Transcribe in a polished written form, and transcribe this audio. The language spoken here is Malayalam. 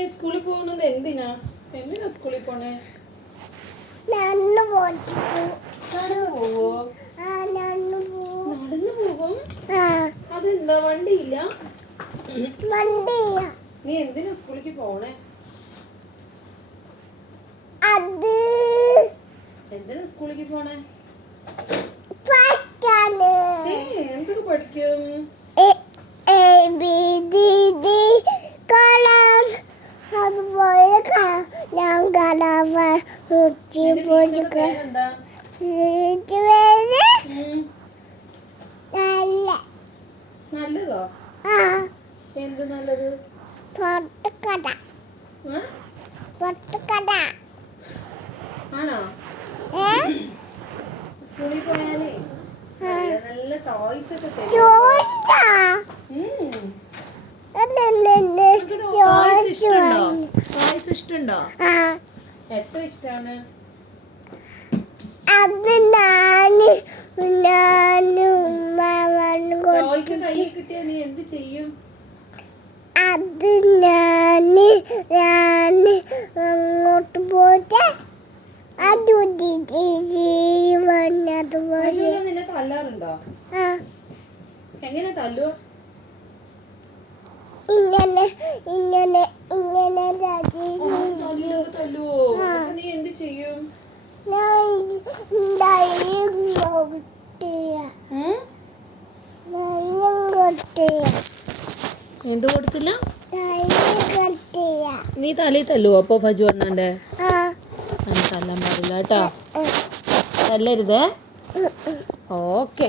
നീ സ്കൂളിൽ പോകുന്നത് എന്തിനാ സ്കൂളിൽ പോണേ? നടന്നു പോവോ? നടന്നു പോകും. അതെന്താ വണ്ടിയില്ല? നീ എന്തിനാ സ്കൂളിലേക്ക് പോണേ? എന്തിനാ സ്കൂളിലേക്ക് പോണേ? എന്തൊക്കെ പഠിക്കും? നല്ലതോ? എന്ത് നല്ലത്? ആണോ? സ്കൂളിൽ പോയാലേ നല്ല ടോയ്സ് ഒക്കെ തരും. ടോയ്സ് ഇഷ്ടമുണ്ടോ? എത്ര ഇഷ്ടാണ്? ടോയ്സ് കയ്യിൽ കിട്ടിയാ നീ എന്ത് ചെയ്യും? അങ്ങോട്ട് പോയിട്ട് നിന്നെ തല്ലാറുണ്ടോ? എങ്ങനെ തല്ലോ? ഇങ്ങനെ തല്ലുവോ? നീ എന്ത് ചെയ്യും? എന്ത് കൊടുത്തില്ല? നീ തലയിൽ തല്ലുവോ? അപ്പൊ ഫജു വന്നാണ്ട് തല്ലാൻ പാടില്ല കേട്ടോ. തല്ലരുതേ. ഓക്കെ.